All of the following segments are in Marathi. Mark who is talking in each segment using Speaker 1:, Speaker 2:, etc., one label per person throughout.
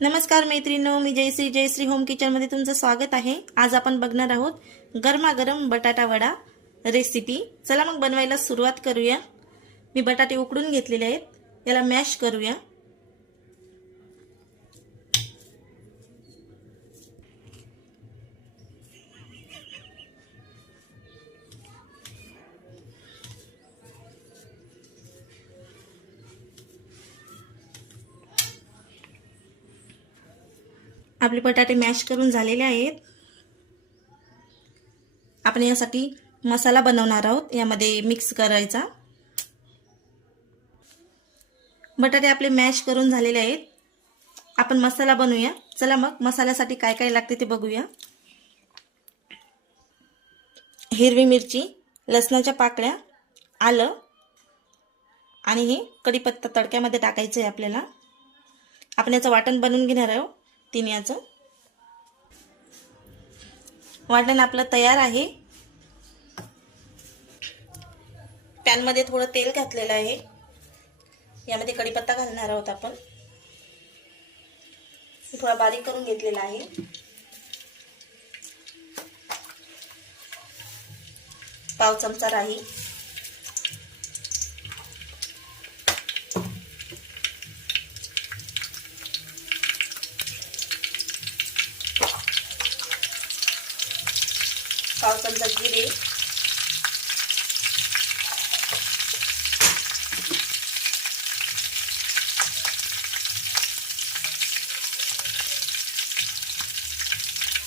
Speaker 1: नमस्कार मैत्रिणो मी जयश्री. जयश्री होम किचनमध्ये तुमचं स्वागत आहे. आज आपण बघणार आहोत गरमागरम बटाटा वडा रेसिपी चला मग बनवायला सुरुवात करूया. मी बटाटे उकडून घेतलेले आहेत. याला मॅश करूया. आपले बटाटे मॅश करून झालेले आहेत. आपण यासाठी मसाला बनवणार आहोत. यामध्ये मिक्स करायचा. बटाटे आपले मॅश करून झालेले आहेत. आपण मसाला बनवूया. चला मग मसाल्यासाठी काय काय लागते ते बघूया. हिरवी मिरची लसणाच्या पाकळ्या आलं आणि हे कढीपत्ता तडक्यामध्ये टाकायचं आहे आपल्याला. आपण याचं वाटण बनवून घेणार आहोत. तीन याचं वाटण आपलं तयार आहे. पॅनमध्ये थोडं तेल घातलेलं आहे. यामध्ये कढीपत्ता घालणार आहोत आपण. थोडा बारीक करून घेतलेला आहे. पाव चमचा राही. पाव चमचा जिरे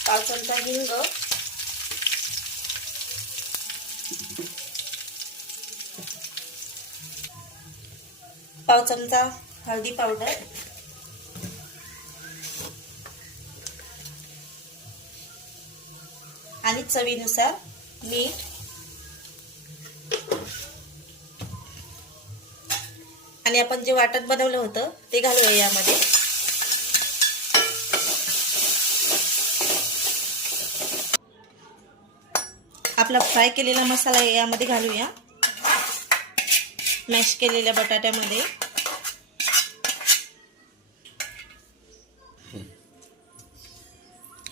Speaker 1: पाव चमचा हिंग. पाव चमचा हळदी पावडर. आणि चवीनुसार मीठ. आणि आपण जे वाटण बनवलं होतं ते घालूया यामध्ये. आपला फ्राय केलेला मसाला यामध्ये घालूया. मॅश केलेल्या बटाट्यामध्ये.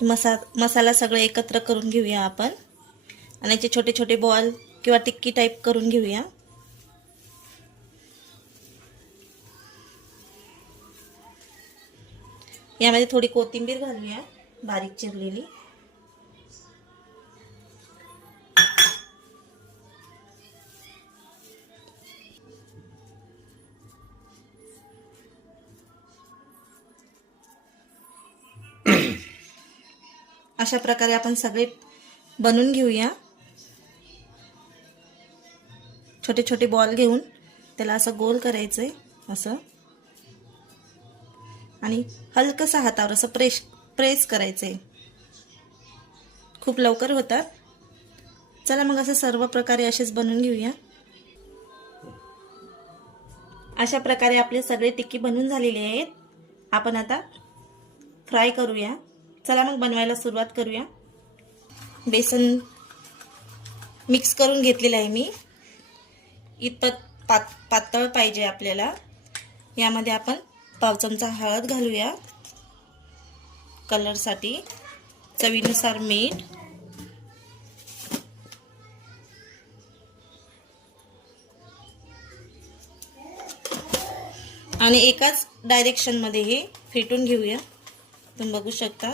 Speaker 1: मसा मसाला सगळं एकत्र करून घेऊया आपण. आणि याचे छोटे छोटे बॉल किंवा टिक्की टाईप करून घेऊया. यामध्ये थोडी कोथिंबीर घालूया बारीक चिरलेली. अशा प्रकारे आपण सगळे बनवून घेऊया. छोटे छोटे बॉल घेऊन त्याला असं गोल करायचं आहे असं. आणि हलकंसं हातावर असं प्रेस प्रेस करायचं आहे खूप लवकर होतात. चला मग असं सर्व प्रकारे असेच बनवून घेऊया. अशा प्रकारे आपले सगळे टिक्की बनवून झालेले आहेत. आपण आता फ्राय करूया. चला मग बनवायला सुरुवात करूया. बेसन मिक्स करून घेतलेलं आहे मी. इतपत पात पातळ पाहिजे आपल्याला. यामध्ये आपण पाव चमचा हळद घालूया. कलरसाठी चवीनुसार मीठ. आणि एकाच डायरेक्शनमध्ये हे फेटून घेऊया. तुम्ही बघू शकता.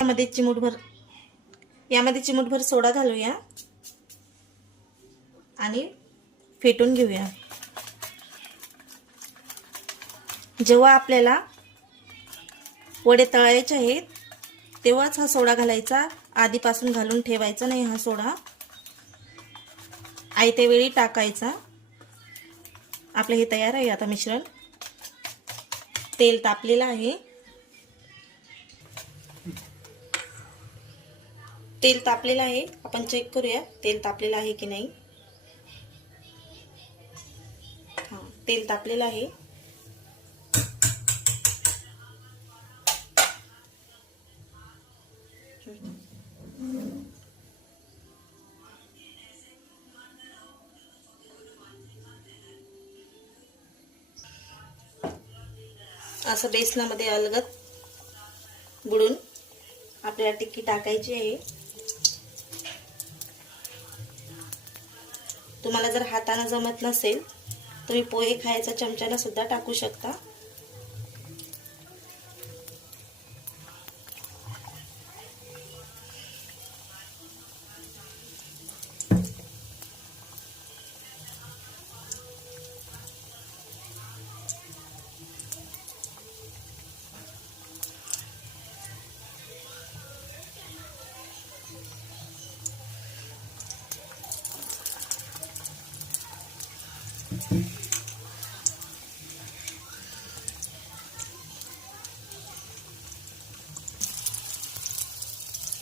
Speaker 1: यामध्ये चिमूटभर यामध्ये चिमूटभर सोडा घालूया. आणि फेटून घेऊया. जेव्हा आपल्याला वडे तळायचे आहेत तेव्हाच हा सोडा घालायचा. आधीपासून घालून ठेवायचा नाही हा सोडा. आयत्या वेळी टाकायचा. आपलं हे तयार आहे आता मिश्रण. तेल तापलेलं आहे. तेल तापलेलं आहे. आपण चेक करूया तेल तापलेलं आहे की नाही. हां तेल तापलेलं आहे. असं बेसनामध्ये अलगत बुडून आपल्याला टिक्की टाकायची आहे. तुम्हाला जर हाताने जमत नसेल तुम्ही पोहे खायचा चमच्याला सुद्धा टाकू शकता.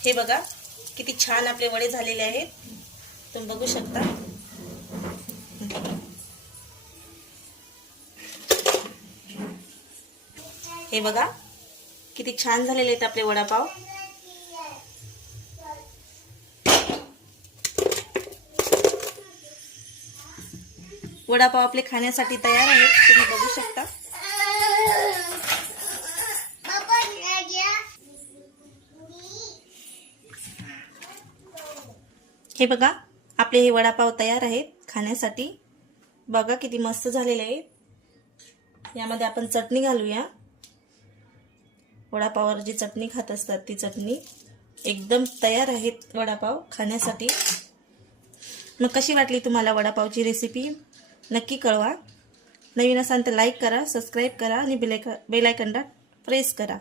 Speaker 1: हे बघा किती छान आपले वडे झालेले आहेत. तुम्ही बघू शकता. हे बघा किती छान झालेले आहेत आपले वडापाव. वडापाव आपले खाण्यासाठी तयार आहेत. तुम्ही बघू शकता. हे बघा आपले हे वडापाव तयार आहेत खाण्यासाठी. बघा किती मस्त झालेले आहेत. यामध्ये आपण चटणी घालूया. वडापावावर जी चटणी खात असतात ती चटणी एकदम तयार आहेत वडापाव खाण्यासाठी. मग कशी वाटली तुम्हाला वडापावची रेसिपी नक्की कळवा. नवीन असाल तर लाईक करा सबस्क्राईब करा आणि बेलायक बेलायकनला प्रेस करा.